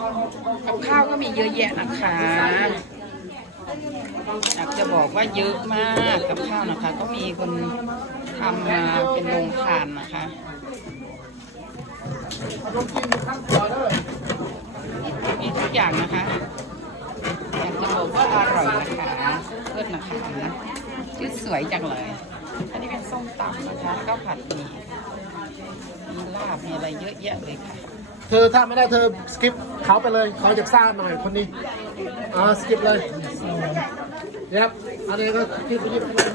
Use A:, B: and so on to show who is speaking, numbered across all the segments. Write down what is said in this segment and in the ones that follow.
A: กับข้าวก็มีเยอะแยะนะคะอยากจะบอกว่าเยอะมากกับข้าวนะคะ ก็มีคนทำมาเป็นโรงทานนะคะมีทุกอย่างนะคะอยากจะบอกว่าอร่อยนะคะเลิศนะคะชื่อสวยจังเลยอันนี้เป็นส้มตำนะคะแล้วก็ผัดหมี่มีลาบมีอะไรเยอะแยะเลยค่ะ
B: เธอถ้าไม่ได้เธอสกิปเขาไปเลยเขาจะซ่าหน่อยคนนี้สกิปเลยครับอันนี้ก็สกิปไปเลย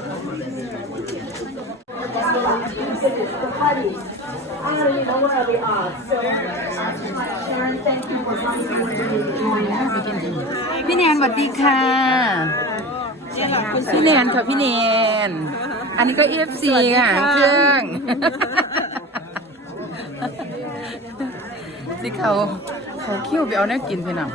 A: พี่แนนสวัสดีค่ะพี่แนนค่ะพี่แนนอันนี้ก็ FC ค่ะเครื่องที่เขาคิ้วไปเอาเนื้อกินไปหน่อย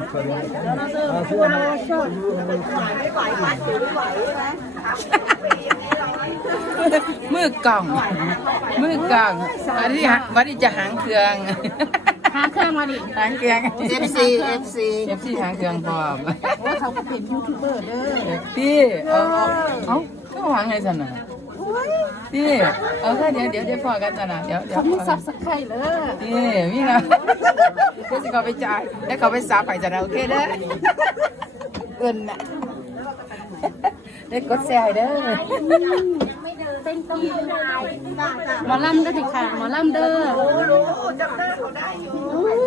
A: มือกล่องอันนี้จะหางเครื่องมาดิหางเครื่อง
C: FC
A: หางเครื่องพร้อม
C: โอ้เขาก็เป็นยูทูบเบอร์เด้อ
A: พี่เขาหางไงสันน่ะพี่เดี๋ยวพอกันสันน่ะเดี๋ยว
C: เขามีซับสไครต์เลย
A: พี่มีนะเดี๋ยวจะเขาไปจ่ายแล้วเขาไปซับไปจะได้โอเคเด้อเอิญน่ะได้กดแชร์เด้อ
C: เป็นต้องหมอลำเด้อสิค่ะหมอลำเด้อ
A: จำได้เขาได้อยู่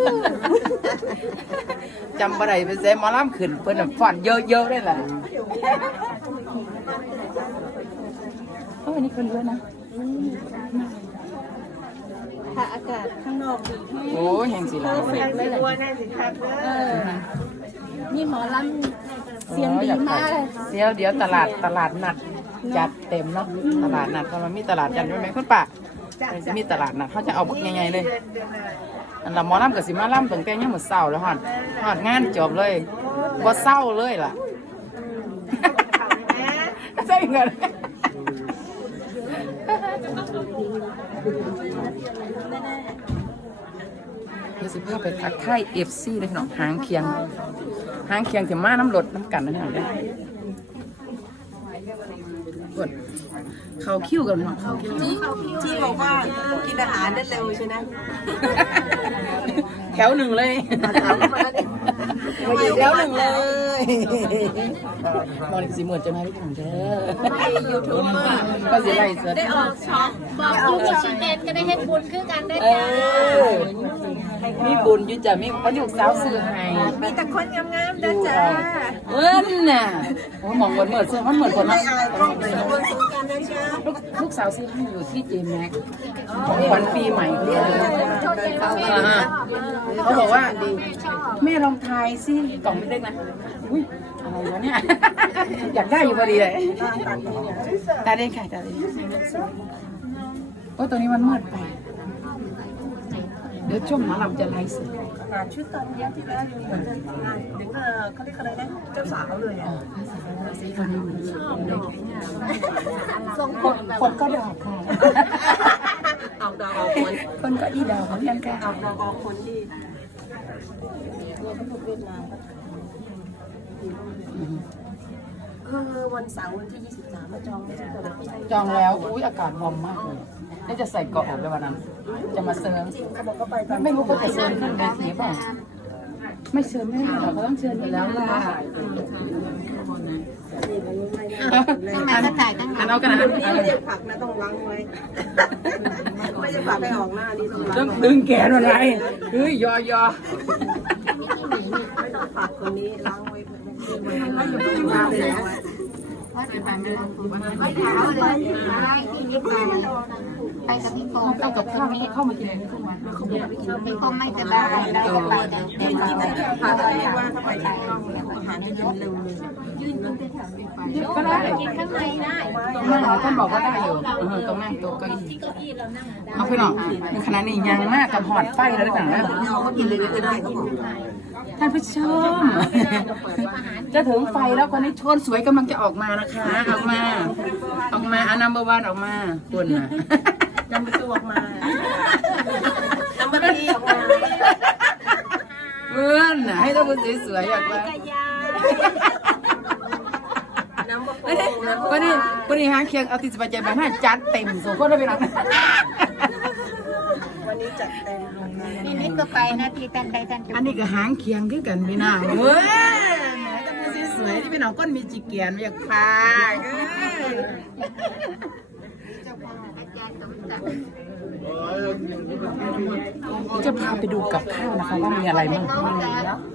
A: จำบ่ได้ไปเซมอลำขึ้นเพิ่นฟอนเยอะๆได้แหละวันนี้คนเยอะนะ
C: ค่ะอากาศข้างนอกดี
A: โอ้ยแห่งสิล่ะ
C: นี่หมอลำเสียงดีมากเลย
A: เดี๋ยวตลาดนัดจัดเต็มเนาะตลาดนัดเพราะมันมีตลาดจัดด้วยไหมคุณป้าจะมีตลาดนัดเขาจะเอาพวกใหญ่ๆเลยอันละหมอลำกับสิมาลำตั้งแต่ยังหมดเศร้าแล้วฮอดงานจบเลยบ่เศร้าเลยล่ะใช่เงินเดี๋ยวสิพาไปทักทาย FC เลยพี่น้องหางเคียงถึงมาน้ำรถน้ำกันนะพี่น้องได้กดเขาคิ้วกันเนาะ
C: ที่บอกว่ากินอาหารได้เร็วใช่ไหม
A: แถวหนึ่งเลยแถวหนึ่งเลยมองสีเหมือนจะมาที่ผมเด้อยูทูบก็สิไล่เสร็จ
C: ได้ออกช็อปบอกยูทูบชิเนก็ได้เฮ็ดบุญคือกันได้จ้า
A: มีบุญอยู่จ้ะมีพระลูกสาวซื้อให้
C: มีแต่คนงามๆเด้อจ้า
A: น่ะโอ้มองเหมือนเสื้อมันเหมือนคนละลูกสาวซื้อให้อยู่ที่เจแม็กของขวัญปีใหม่เขาบอกว่าดีแม่ลองทายสิกล่องไม่เล็กนะอุ้ยอะไรวะเนี่ยอยากได้อยู่พอดีเลยตาเด่นค่ะตาเด่นโอ้ตัวนี้มันมืดไปเดี๋ยวช่วงหมอลำจะไลฟ์สด
C: ชุดตอนเย็นที่แล้วอยู่เหมือนกันเด็กเขาเรียกอะไรนะเจ้าสาวเลยอ่ะ
A: สีตัวนี้มันชอบเลย
C: ทรง
A: คนก็ดอกค่ะ
C: ออกดอกออกผล
A: คนก็อีดอกเหมือนกันค่ะ
C: ออกดอกออกผลดีคือวันเสาร์วันที่23มาจองไม่ใช่ตัวเล็ก
A: จองแล้วอุ้ยอากาศวอร์มมากเลยนี่จะใส่เกาะอกเลยวันนั้นจะมาเซิร์ฟไม่รู้เขาจะเซิร์ฟขึ้นเวทีป่ะไม่เชิญไม่ได้เราก็ต้องเชิญอยู่แล้วล่ะอันเอากันนะ
C: ไม่ใช่ผักนะต้องวางไว้ไม่ใช่ผักไปออกหน้านี่
A: ต้องดึงแขนอะไรเฮ้ยยอ
C: ไม่ต้องผักคนนี้ล้างไว้ไม่ต้องวางเลยว่าจะทำได้ไม่ขาวเลยที่นิดหน่อยไปกับพี่โกง
A: เอากับข้าวนี้เข้ามากินขึ้นมา
C: พี่โกงไม่จะได้ได้จะไปแต่ที่ไม่ได้ผ่านเรียกว่าถ้าไปที่ห้องอาหารจะกินเร็วเลยยืนตั้งแต่แถวไป
A: ก็ได้
C: กินข้างในได้
A: ท่านบอกว่าได้อยู่ตรงนั่งโต๊ะเก้าอี้เอาไปหน่อยขณะนี้ยังมากกับหอดไฟแล้วต่างๆนะ
C: เขากินเลยก็ได้เขาบอก
A: ท่านผู้ชมจะถึงไฟแล้วคนนี้ชนสวยกำลังจะออกมานะคะออกมาเอานัมเบอร์วันออกมาคุณน่ะ
C: นัมเบอร์2ออกมานัมเบอร์3ออกมา
A: นให้ต้องคนสวยๆอยากว่าวันนี้หางเคียงเอาติดปัจจัยมาให้จัดเต็มโซ่ก็ได้ไปหนัก
C: นี่นิดก็ไปนะที่ท่านใดท่าน
A: อันนี้ก็หางเคียงคือกันพี่น้องเว้ยแหมต้องคนสวยๆที่พี่น้องก้นมีจีเกียนอยากพาจะพาไปดูกับข้าวนะคะว่ามีอะไรบ้าง